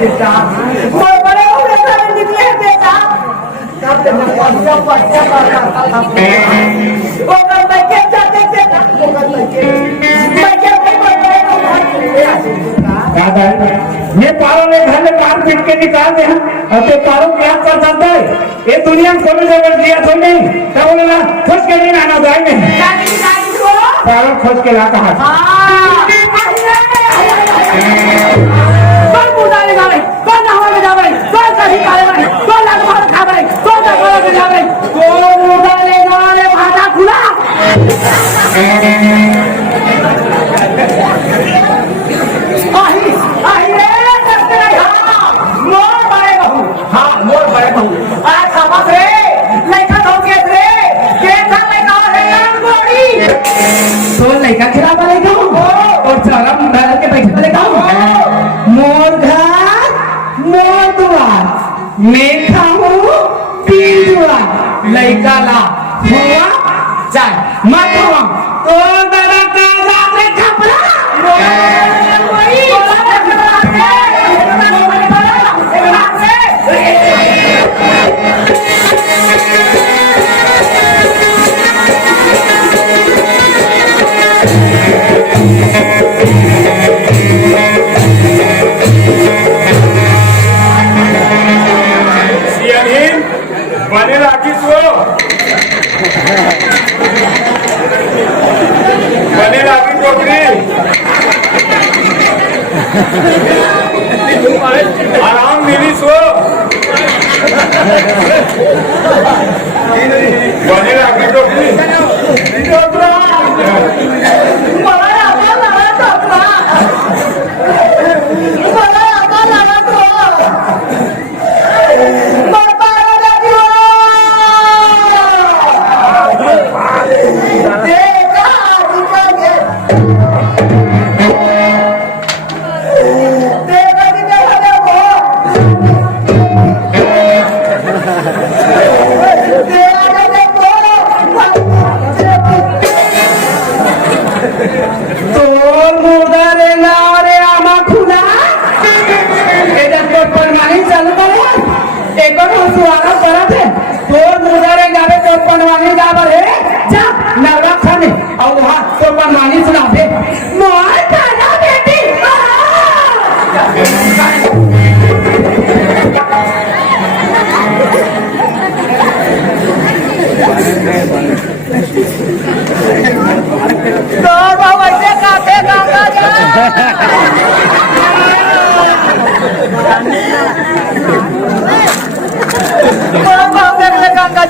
बेटा वो बड़े बड़े सारे निकले बेटा तब तक पहुंचा पहुंचा वो कर बैठे जाते थे वो कर बैठे ये पारों ने घर में कार पीट के निकाल दे और ते पारों क्या कर सकता है ये दुनिया में कोई जगह दिया तो नहीं तब बोला खोज के नहीं आना दाई नहीं पारों खोज के ला कहा कौन पूजा ले जावे कौन नहावा ले जावे कौन कहीं काले भाई कौन लाग मार खा भाई कौन दबा ले जावे कौन पूजा ले जावे भाटा खुला आई रे करते मोर बड़े बहू हां मोर बड़े बहू आ समझ रे लइका हो के रे कैसा लइका है गोड़ी तो लड़का खिलाफ लेगा और सारा मुंडा के पैसे लेगा मोर घर मोर दुआर मैं खाऊं तीन दुआर लड़का ला हुआ जाए मत हुआ तो दादा का जाते खपरा आराम मिली सो बने राखी टोकरी गंगा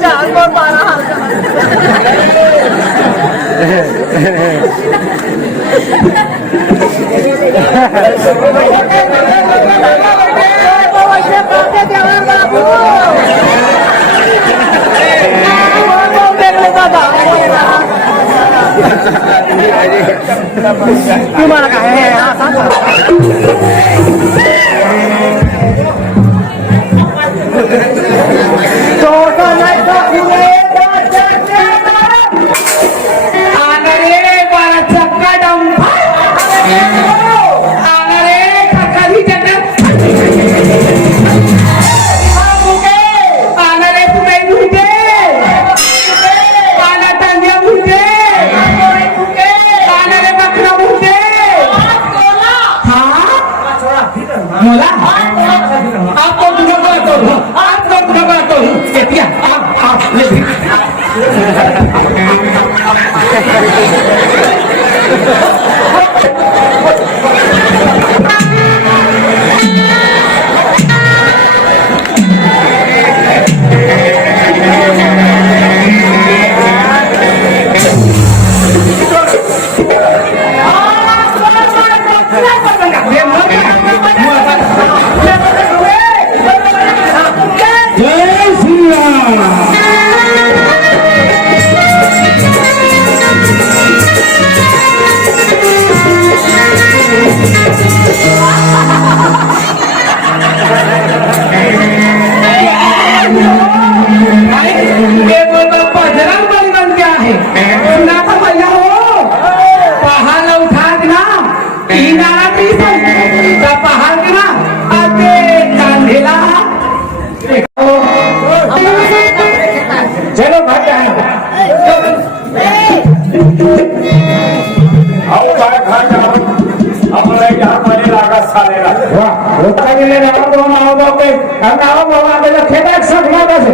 उसका भी ले रहा तो ना होगा के अब ना हो भगवान के खेत एक सब लगा से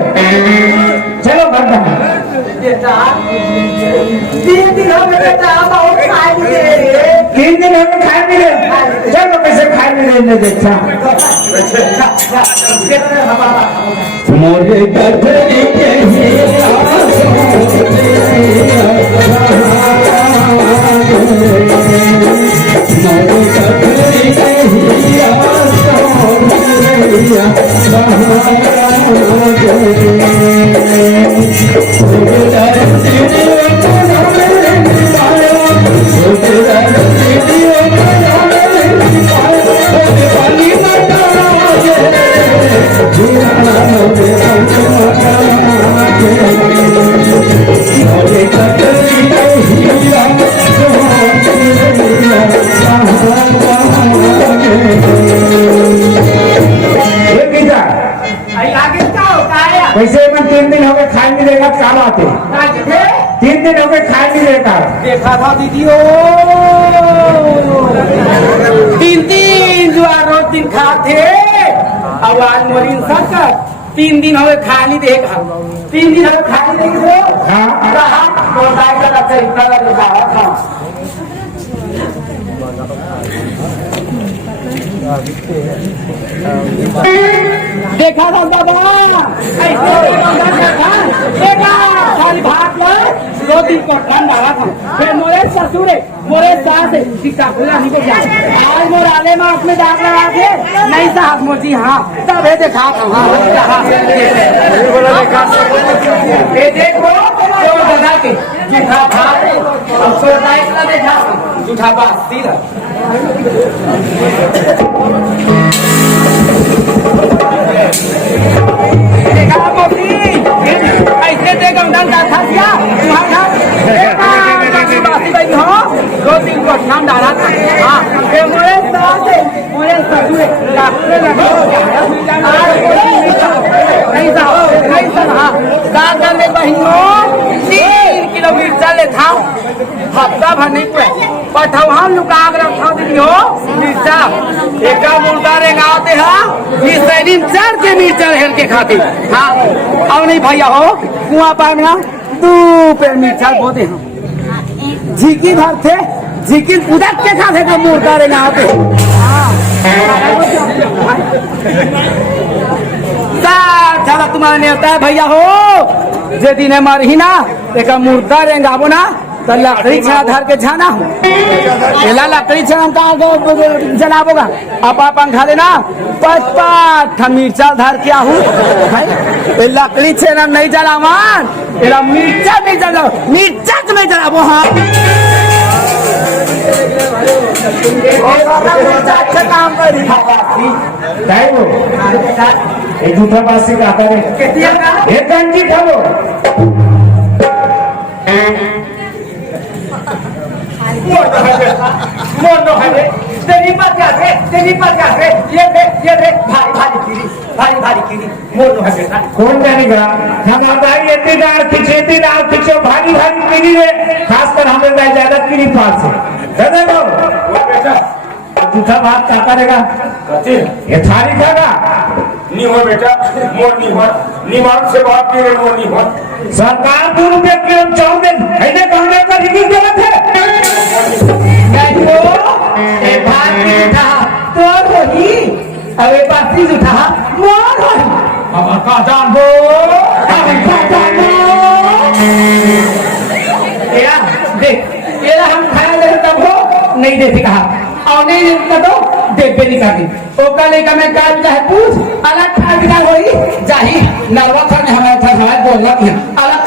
चलो घर में बेटा 3 दिन हो गए बेटा बहुत खाए मिले 3 दिन हमें खाए मिले चलो कैसे खाए मिले ने देखा मोरे गठरी के वैसे में 3 दिन हो गए खाए नहीं देगा क्या बात है 3 दिन हो गए खाए नहीं देगा देखा था दीदी ओ 3 जो रोज दिन खाते अब आज मोरिन सकर 3 दिन हो गए खा नहीं देगा 3 दिन हो गए खा नहीं देगा हाँ रहा मोटाई का रखा इतना लगा था देखा था बाबा देखा खाली भात में 2 दिन का ठंडा डाला था फिर मोरे ससुरे मोरे सास सीता खुला नहीं को जाए आज मोराले में अपने दाग लगा के नहीं साहब मोजी हाँ तब है देखा ये देखो जो लगा के जूठा भात देखा जूठा बात सीधा देखा मोदी ऐसे देखा डंडा था क्या हो 2 दिन को ठंड डाला था हाँ फिर मोरे ससुरे नहीं सर हाँ दादा में बहनों 3 किलो मिर्चा ले था हफ्ता भर नहीं पूरा पठवा लुका रखा दीदी हो मिर्चा एक मुर्दा रेंगाते हैं इस दिन 4 के मिर्चा हेर के खाते हाँ और नहीं भैया हो कुआं पार में 2 पेड़ मिर्चा बोते हैं झीकी भर थे झीकी उदक के खाते का मुर्दा रेंगाते चला तुम्हारा नेता है भैया हो जे दिन मरही ना एक मुर्दा रेंगाबो ना तो लकड़ी छा धर के छाना हूँ एला लकड़ी छा कहाँ जलाबोगा आप पंखा लेना 5 मिर्चा धर के आहू लकड़ी छेना नहीं जलावन एला मिर्चा नहीं जला मिर्चा में जलाबो हाँ अच्छा काम करी काय वो एक दूसरा बात से कहता है एक कंची खाओ मोनो है तेरी बात क्या ये देख भारी कीरी मोनो है बेटा कौन जाने का खाना भाई इतनी दाल खिंचो भारी पीनी रे खासकर हमें ज्यादा पीनी पास से दादा वो बेटा जूठा भात क्या करेगा ये थाली खागा नहीं हो बेटा मोर नहीं हो निमान से बात की मोर नहीं हो सरकार 2 रुपए किलो चाउमीन ऐसे कहने का रिव्यू गलत है ए भात की जूठा तो होही अबे बाती जूठा मोर होही अब का जान या देख ये हम खाया ले तब हो नहीं देती कहा और नहीं देती तो देख भी नहीं करती ओका लेकर मैं काज है पूछ अलग खा बिना होई जाही नरवा खाने हमारे था हमारे बोलना अलग